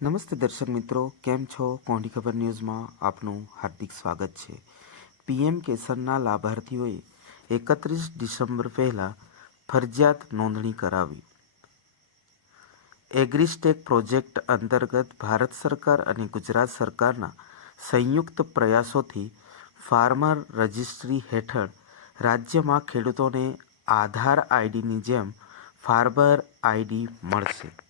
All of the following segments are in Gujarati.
નમસ્તે દર્શક મિત્રો, કેમ છો? કોંઢી ખબર ન્યૂઝમાં આપનું હાર્દિક સ્વાગત છે. પીએમ કેસરના લાભાર્થીઓએ એકત્રીસ ડિસેમ્બર પહેલાં ફરજિયાત નોંધણી કરાવી. એગ્રીસ્ટેક પ્રોજેક્ટ અંતર્ગત ભારત સરકાર અને ગુજરાત સરકારના સંયુક્ત પ્રયાસોથી ફાર્મર રજિસ્ટ્રી હેઠળ રાજ્યમાં ખેડૂતોને આધાર આઈડીની જેમ ફાર્મર આઈડી મળશે.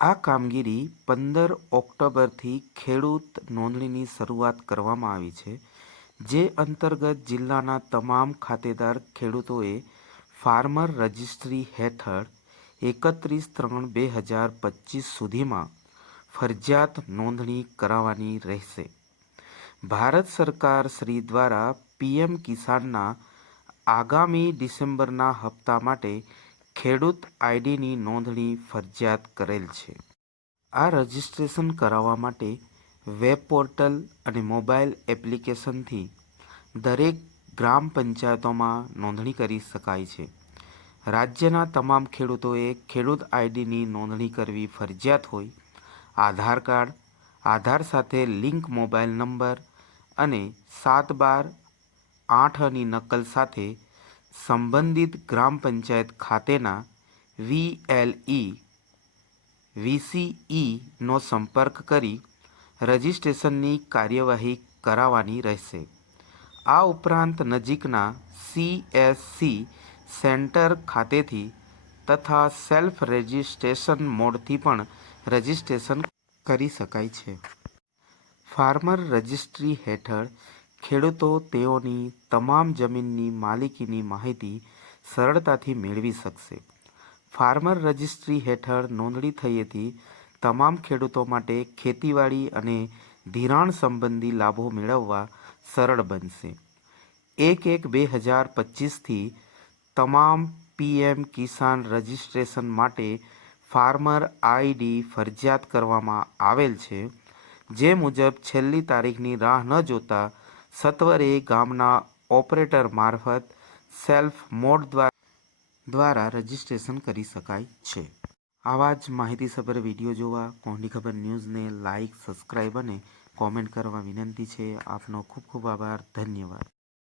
આ કામગીરી પંદર ઓક્ટોબરથી ખેડૂત નોંધણીની શરૂઆત કરવામાં આવી છે, જે અંતર્ગત જિલ્લાના તમામ ખાતેદાર ખેડૂતોએ ફાર્મર રજિસ્ટ્રી હેઠળ એકત્રીસ ત્રણ બે હજાર પચીસ સુધીમાં ફરજિયાત નોંધણી કરાવવાની રહેશે. ભારત સરકાર શ્રી દ્વારા પીએમ કિસાનના આગામી ડિસેમ્બરના હપ્તા માટે ખેડૂત આઈડીની નોંધણી ફરજિયાત કરેલ છે. આ રજિસ્ટ્રેશન કરાવવા માટે વેબ પોર્ટલ અને મોબાઈલ એપ્લિકેશનથી દરેક ગ્રામ પંચાયતોમાં નોંધણી કરી શકાય છે. રાજ્યના તમામ ખેડૂતોએ ખેડૂત આઈડીની નોંધણી કરવી ફરજિયાત હોય, આધાર કાર્ડ, આધાર સાથે લિંક મોબાઈલ નંબર અને સાત બાર આઠની નકલ સાથે સંબંધિત ગ્રામ પંચાયત ખાતેના વીએલઈ વીસીઈનો સંપર્ક કરી રજિસ્ટ્રેશનની કાર્યવાહી કરાવવાની રહેશે. આ ઉપરાંત નજીકના સીએસસી સેન્ટર ખાતેથી તથા સેલ્ફ રજિસ્ટ્રેશન મોડથી પણ રજિસ્ટ્રેશન કરી શકાય છે. ફાર્મર રજિસ્ટ્રી હેઠળ ખેડૂતો તેઓની તમામ જમીનની માલિકીની માહિતી સરળતાથી મેળવી શકશે. ફાર્મર રજિસ્ટ્રી હેઠળ નોંધણી થયેથી તમામ ખેડૂતો માટે ખેતીવાડી અને ધિરાણ સંબંધી લાભો મેળવવા સરળ બનશે. એક એક બે હજાર પચીસથી તમામ પીએમ કિસાન રજિસ્ટ્રેશન માટે ફાર્મર આઈડી ફરજિયાત કરવામાં આવેલ છે, જે મુજબ છેલ્લી તારીખની રાહ ન જોતા સત્વરે ગામના ઓપરેટર મારફત સેલ્ફ મોડ દ્વારા દ્વારા રજિસ્ટ્રેશન કરી શકાય છે. આવા જ માહિતીસભર વીડિયો જોવા કોંઢી ખબર ન્યૂઝને લાઇક સબસ્ક્રાઇબ અને કોમેન્ટ કરવા વિનંતી છે. આપનો ખૂબ ખૂબ આભાર. ધન્યવાદ.